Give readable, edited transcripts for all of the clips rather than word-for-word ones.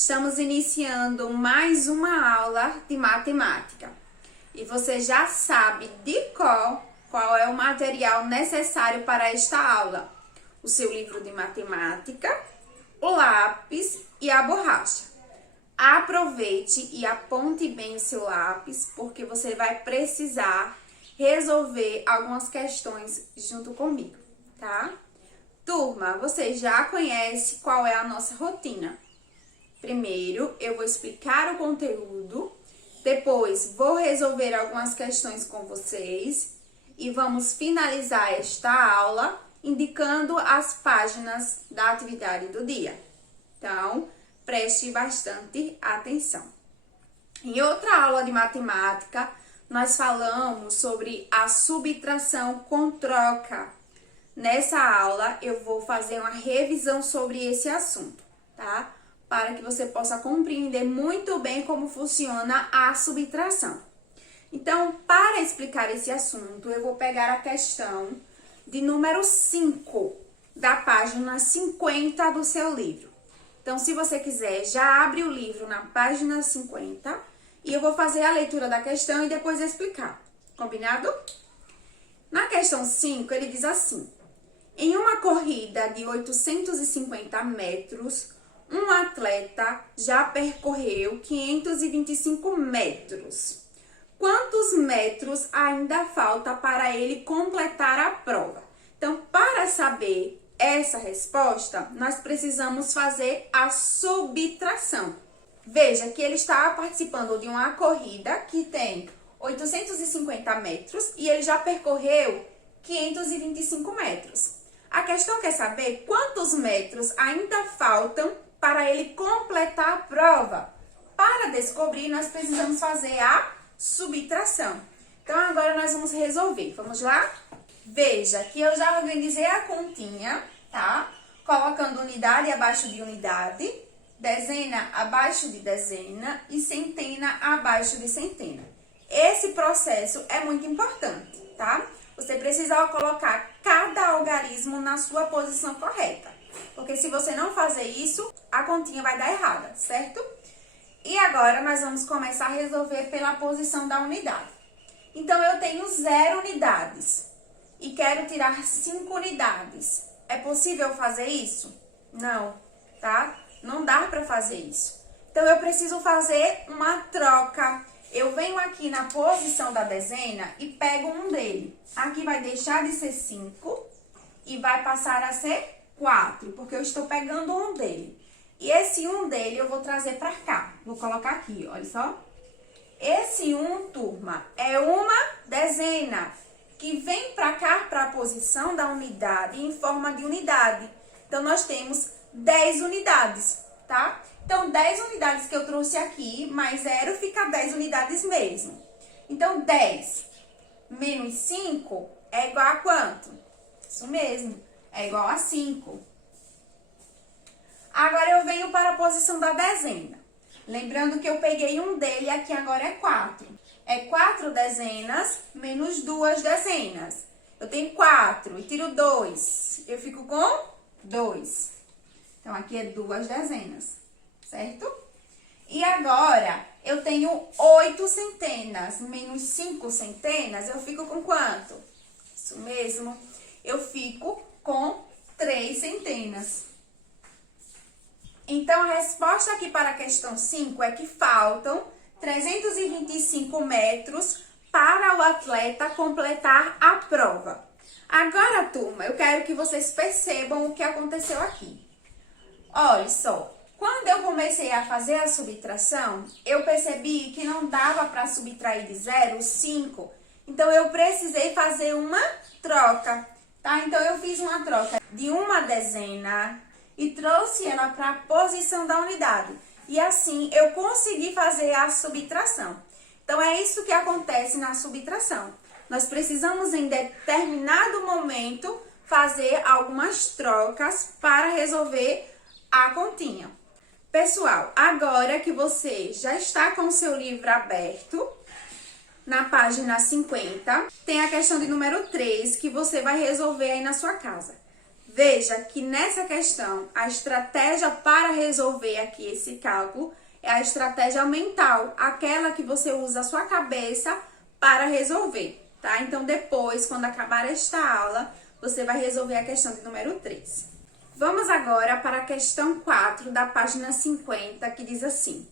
Estamos iniciando mais uma aula de matemática e você já sabe de qual é o material necessário para esta aula. O seu livro de matemática, o lápis e a borracha. Aproveite e aponte bem o seu lápis, porque você vai precisar resolver algumas questões junto comigo, tá? Turma, você já conhece qual é a nossa rotina. Primeiro, eu vou explicar o conteúdo, depois vou resolver algumas questões com vocês e vamos finalizar esta aula indicando as páginas da atividade do dia. Então, preste bastante atenção. Em outra aula de matemática, nós falamos sobre a subtração com troca. Nessa aula, eu vou fazer uma revisão sobre esse assunto, tá? Para que você possa compreender muito bem como funciona a subtração. Então, para explicar esse assunto, eu vou pegar a questão de número 5, da página 50 do seu livro. Então, se você quiser, já abre o livro na página 50 e eu vou fazer a leitura da questão e depois explicar. Combinado? Na questão 5, ele diz assim: em uma corrida de 850 metros, um atleta já percorreu 525 metros. Quantos metros ainda falta para ele completar a prova? Então, para saber essa resposta, nós precisamos fazer a subtração. Veja que ele está participando de uma corrida que tem 850 metros e ele já percorreu 525 metros. A questão quer saber quantos metros ainda faltam para ele completar a prova. Para descobrir, nós precisamos fazer a subtração. Então, agora nós vamos resolver. Vamos lá? Veja que eu já organizei a continha, tá? Colocando unidade abaixo de unidade, dezena abaixo de dezena e centena abaixo de centena. Esse processo é muito importante, tá? Você precisa colocar cada algarismo na sua posição correta. Porque se você não fazer isso, a continha vai dar errada, certo? E agora nós vamos começar a resolver pela posição da unidade. Então, eu tenho 0 unidades e quero tirar 5 unidades. É possível fazer isso? Não, tá? Não dá para fazer isso. Então, eu preciso fazer uma troca. Eu venho aqui na posição da dezena e pego um dele. Aqui vai deixar de ser 5 e vai passar a ser 4, porque eu estou pegando um dele. E esse um dele eu vou trazer para cá. Vou colocar aqui, olha só. Esse um, turma, é uma dezena que vem para cá, para a posição da unidade, em forma de unidade. Então, nós temos 10 unidades, tá? Então, 10 unidades que eu trouxe aqui, mais 0 fica 10 unidades mesmo. Então, 10 menos 5 é igual a quanto? Isso mesmo, é igual a 5. Agora, eu venho para a posição da dezena. Lembrando que eu peguei um dele, aqui agora é 4. É 4 dezenas menos 2 dezenas. Eu tenho 4 e tiro 2. Eu fico com 2. Então, aqui é 2 dezenas, certo? E agora, eu tenho 8 centenas menos 5 centenas, eu fico com quanto? Isso mesmo, eu fico com 3 centenas. Então, a resposta aqui para a questão 5 é que faltam 325 metros para o atleta completar a prova. Agora, turma, eu quero que vocês percebam o que aconteceu aqui. Olha só, quando eu comecei a fazer a subtração, eu percebi que não dava para subtrair de 0 5. Então, eu precisei fazer uma troca, tá? Então, eu fiz uma troca de uma dezena e trouxe ela para a posição da unidade. E assim, eu consegui fazer a subtração. Então, é isso que acontece na subtração. Nós precisamos, em determinado momento, fazer algumas trocas para resolver a continha. Pessoal, agora que você já está com o seu livro aberto, na página 50, tem a questão de número 3, que você vai resolver aí na sua casa. Veja que nessa questão, a estratégia para resolver aqui esse cálculo é a estratégia mental, aquela que você usa a sua cabeça para resolver, tá? Então, depois, quando acabar esta aula, você vai resolver a questão de número 3. Vamos agora para a questão 4 da página 50, que diz assim: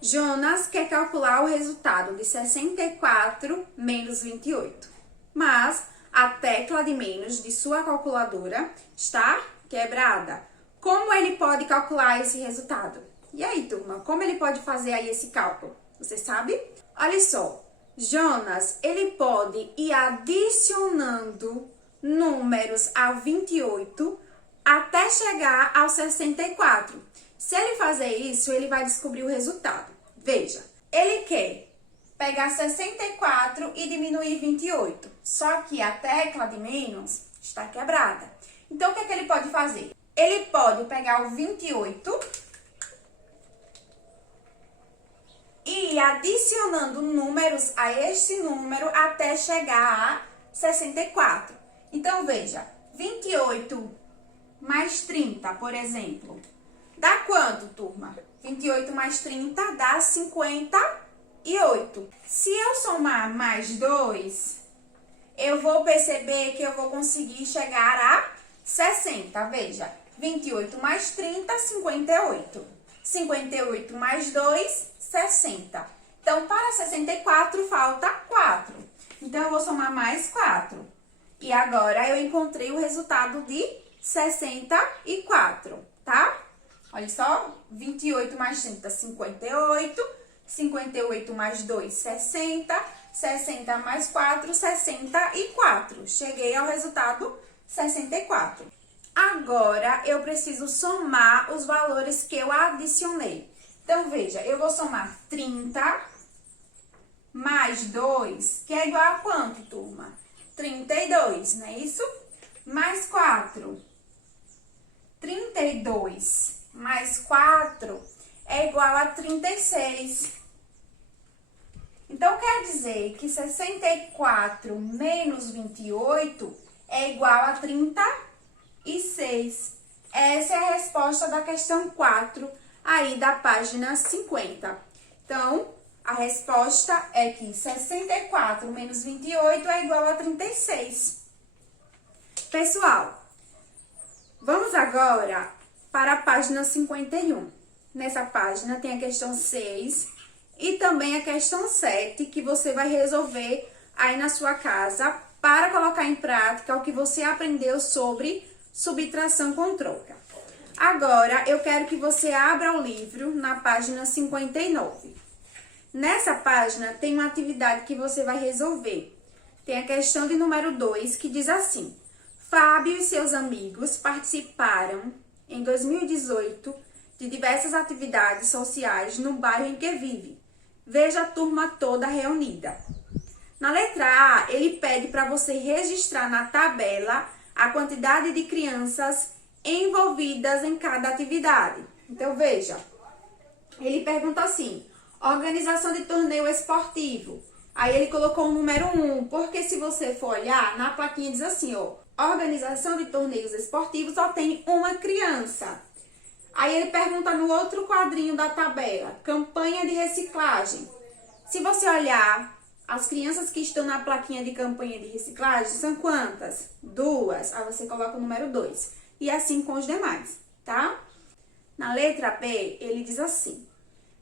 Jonas quer calcular o resultado de 64 menos 28, mas a tecla de menos de sua calculadora está quebrada. Como ele pode calcular esse resultado? E aí, turma, como ele pode fazer aí esse cálculo? Você sabe? Olha só, Jonas, ele pode ir adicionando números a 28 até chegar ao 64. Se ele fazer isso, ele vai descobrir o resultado. Veja, ele quer pegar 64 e diminuir 28. Só que a tecla de menos está quebrada. Então, o que é que ele pode fazer? Ele pode pegar o 28 e ir adicionando números a este número até chegar a 64. Então, veja, 28 mais 30, por exemplo, dá quanto, turma? 28 mais 30 dá 58. Se eu somar mais 2, eu vou perceber que eu vou conseguir chegar a 60. Veja, 28 mais 30, 58. 58 mais 2, 60. Então, para 64, falta 4. Então, eu vou somar mais 4. E agora, eu encontrei o resultado de 64, tá? Olha só, 28 mais 30, 58. 58 mais 2, 60. 60 mais 4, 64. Cheguei ao resultado 64. Agora, eu preciso somar os valores que eu adicionei. Então, veja, eu vou somar 30 mais 2, que é igual a quanto, turma? 32, não é isso? Mais 4. 32 mais 4 é igual a 36. Então, quer dizer que 64 menos 28 é igual a 36. Essa é a resposta da questão 4, aí da página 50. Então, a resposta é que 64 menos 28 é igual a 36. Pessoal, vamos agora para a página 51. Nessa página tem a questão 6 e também a questão 7, que você vai resolver aí na sua casa para colocar em prática o que você aprendeu sobre subtração com troca. Agora, eu quero que você abra o livro na página 59. Nessa página tem uma atividade que você vai resolver. Tem a questão de número 2, que diz assim: Fábio e seus amigos participaram em 2018 de diversas atividades sociais no bairro em que vive. Veja a turma toda reunida. Na letra A, ele pede para você registrar na tabela a quantidade de crianças envolvidas em cada atividade. Então, veja, ele pergunta assim: organização de torneio esportivo. Aí ele colocou o número 1, porque se você for olhar, na plaquinha diz assim, ó, organização de torneios esportivos só tem uma criança. Aí ele pergunta no outro quadrinho da tabela, campanha de reciclagem. Se você olhar, as crianças que estão na plaquinha de campanha de reciclagem são quantas? 2. Aí você coloca o número 2. E assim com os demais, tá? Na letra B, ele diz assim: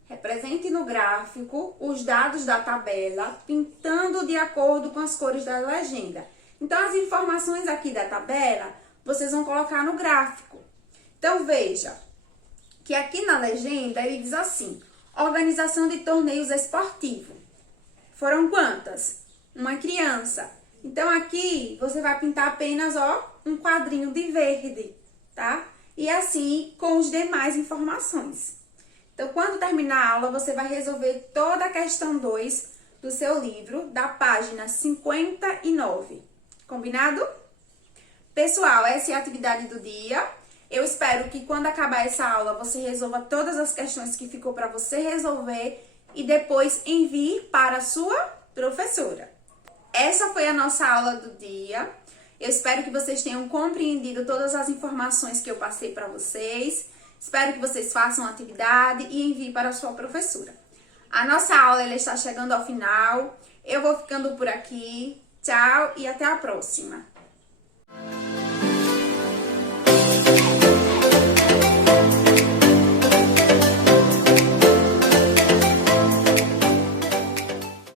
represente no gráfico os dados da tabela, pintando de acordo com as cores da legenda. Então, as informações aqui da tabela, vocês vão colocar no gráfico. Então, veja que aqui na legenda, ele diz assim: organização de torneios esportivos. Foram quantas? Uma criança. Então, aqui, você vai pintar apenas, ó, um quadrinho de verde, tá? E assim, com as demais informações. Então, quando terminar a aula, você vai resolver toda a questão 2 do seu livro, da página 59. Combinado? Pessoal, essa é a atividade do dia. Eu espero que quando acabar essa aula, você resolva todas as questões que ficou para você resolver e depois envie para a sua professora. Essa foi a nossa aula do dia. Eu espero que vocês tenham compreendido todas as informações que eu passei para vocês. Espero que vocês façam a atividade e enviem para a sua professora. A nossa aula ela está chegando ao final. Eu vou ficando por aqui. Tchau e até a próxima.